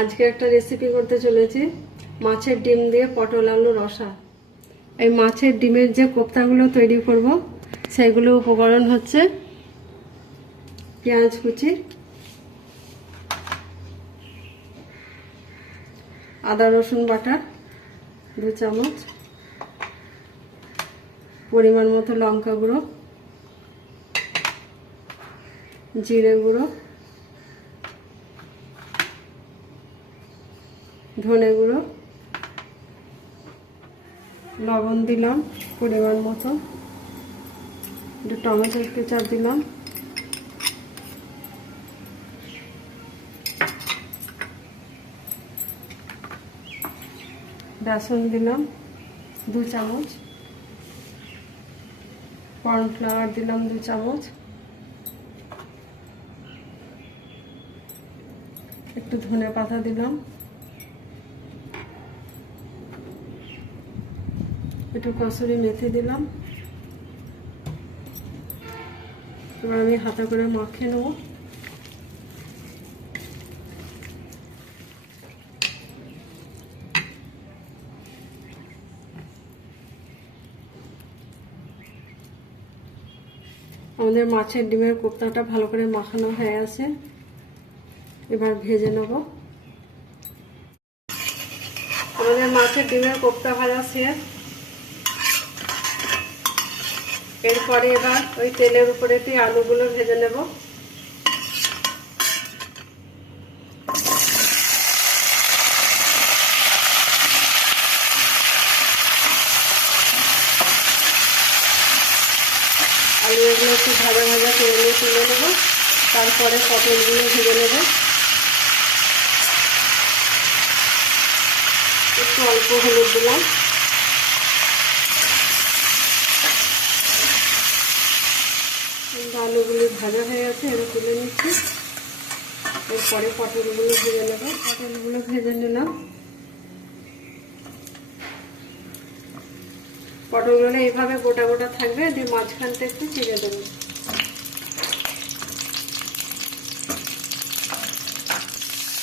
আজকে একটা রেসিপি করতে চলেছি। মাছের ডিম দিয়ে পটল আলু রসা। এই মাছের ডিমের যে কোপ্তাগুলো তৈরি করব, সেগুলো উপকরণ হচ্ছে পেঁয়াজ কুচি, আদা রসুন বাটা, দু চামচ পরিমাণ মতো লঙ্কা গুঁড়ো, জিরে গুঁড়ো ধনে গুঁড়ো, লবণ দিলাম পরিমাণ মতো, একটু টমেটো একটু চাপ দিলাম। বেসন দিলাম, দু চামচ। কর্নফ্লাওয়ার দিলাম দু চামচ। একটু ধনে পাতা দিলাম। একটু কসুরি মেথি দিলাম। এবার আমি হাতে করে মাখিয়ে নেব। আমাদের মাছের ডিমের কোপ্তাটা ভালো করে মাখানো হয়ে আছে। এবার ভেজে নেব। আমাদের মাছের ডিমের কোপ্তা ভাজা শেষ। এরপরে এবার ওই তেলের উপরে দিয়ে আলুগুলো ভেজে নেব। আলু এগুলো একটু ভাজা ভাজা করে তুলে নেব। তারপরে পটলগুলো ভেজে নেব। একটু অল্প হলুদ দিলাম। আলুগুলি ভাজা হয়ে গেছে, এবার তুলে নিচ্ছি। এরপরে পটলগুলো ভেজে নেব। পটলগুলো ভেজে নিলাম। পটলগুলো এইভাবে গোটা গোটা থাকবে, দিয়ে মাঝখানটা একটু চিড়ে দেবো।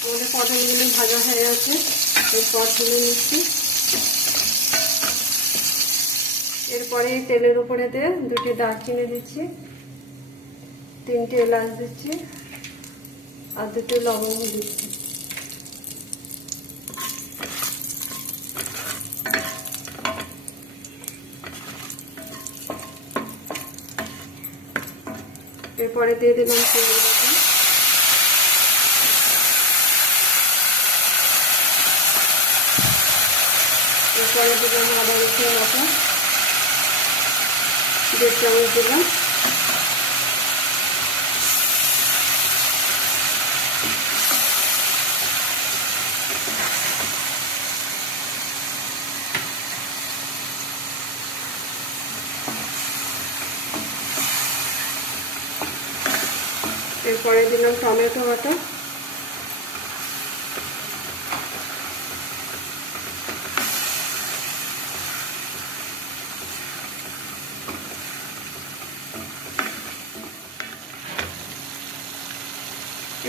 আমাদের পটলগুলো ভাজা হয়ে গেছে। এরপর তুলে নিচ্ছি। এরপরে তেলের উপরে দিয়ে দুটি দারচিনি দিচ্ছি। তিনটে এলাচ দিচ্ছি, আর দুটো লবঙ্গ দিচ্ছি। এরপরে দিয়ে দিলাম এরপরে দিলাম আদা রসুন বাটা। দেড় চামচ দিলাম। এরপরে দিলাম টমেটো বাটা।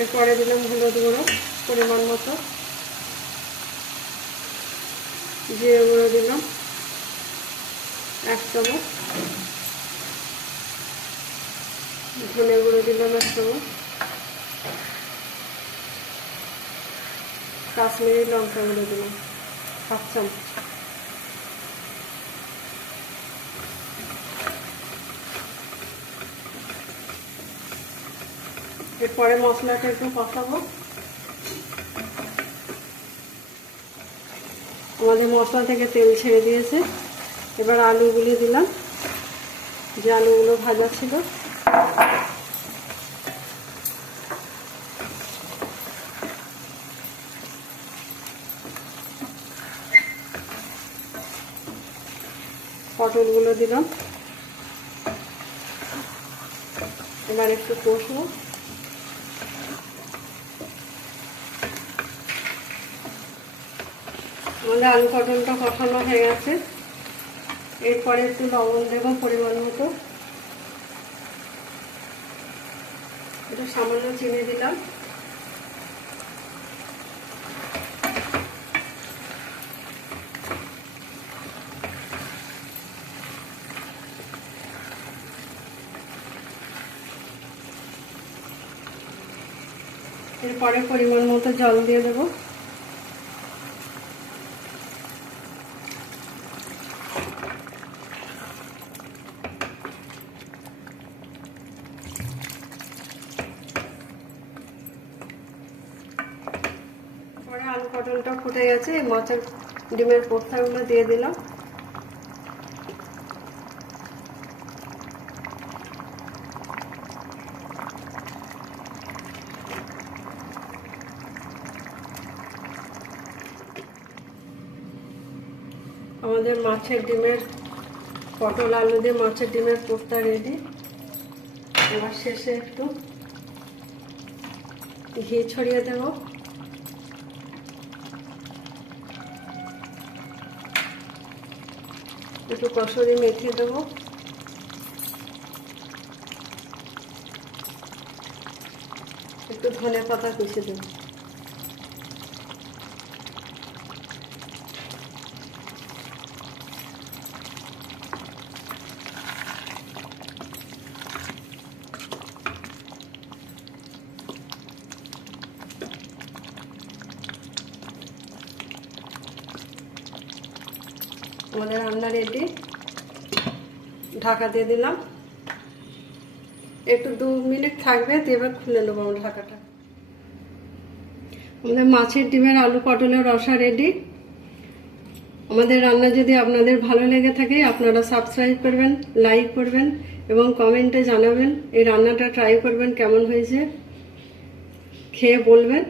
এরপরে দিলাম হলুদ গুঁড়ো পরিমাণ মতো। জিরে গুঁড়ো দিলাম, এক চামচ। ধনে গুঁড়ো দিলাম, এক চামচ। কাশ্মীরি লঙ্কা গুঁড়ো দিলাম, হাফ চামচ। এরপরে মশলাটা একটু কষাবো। আমাদের মশলা থেকে তেল ছেড়ে দিয়েছে। এবার আলুগুলি দিলাম। যে আলুগুলো ভাজা ছিল পটলগুলো দিলাম। এবার একটু কষবো। আমাদের আলু পটলটা কষানো হয়ে গেছে। এরপরে একটু লবণ দেবো পরিমাণ মতো। একটু সামান্য চিনি দিলাম। এরপরে পরিমাণ মতো জল দিয়ে দেবো। পরে আলু পটলটা ফুটে গেছে, এই মাছের ডিমের কোফতাগুলো দিয়ে দিলাম। আমাদের মাছের ডিমের, পটল আলু দিয়ে মাছের ডিমের কোফতা রেডি এবার শেষে একটু ঘি ছড়িয়ে দেবো। একটু কসুরি মেখে দেবো। একটু ধনে পাতা কুচি দেবো। আমাদের রান্না রেডি ঢাকা দিয়ে দিলাম। একটু দু মিনিট থাকবে, দিয়ে এবার খুলে নেব আমরা ঢাকাটা। আমাদের মাছের ডিমের আলু পটলের রসা রেডি আমাদের রান্না যদি আপনাদের ভালো লেগে থাকে, আপনারা সাবস্ক্রাইব করবেন লাইক করবেন, এবং কমেন্টে জানাবেন, এই রান্নাটা ট্রাই করবেন কেমন হয়েছে। খেয়ে বলবেন।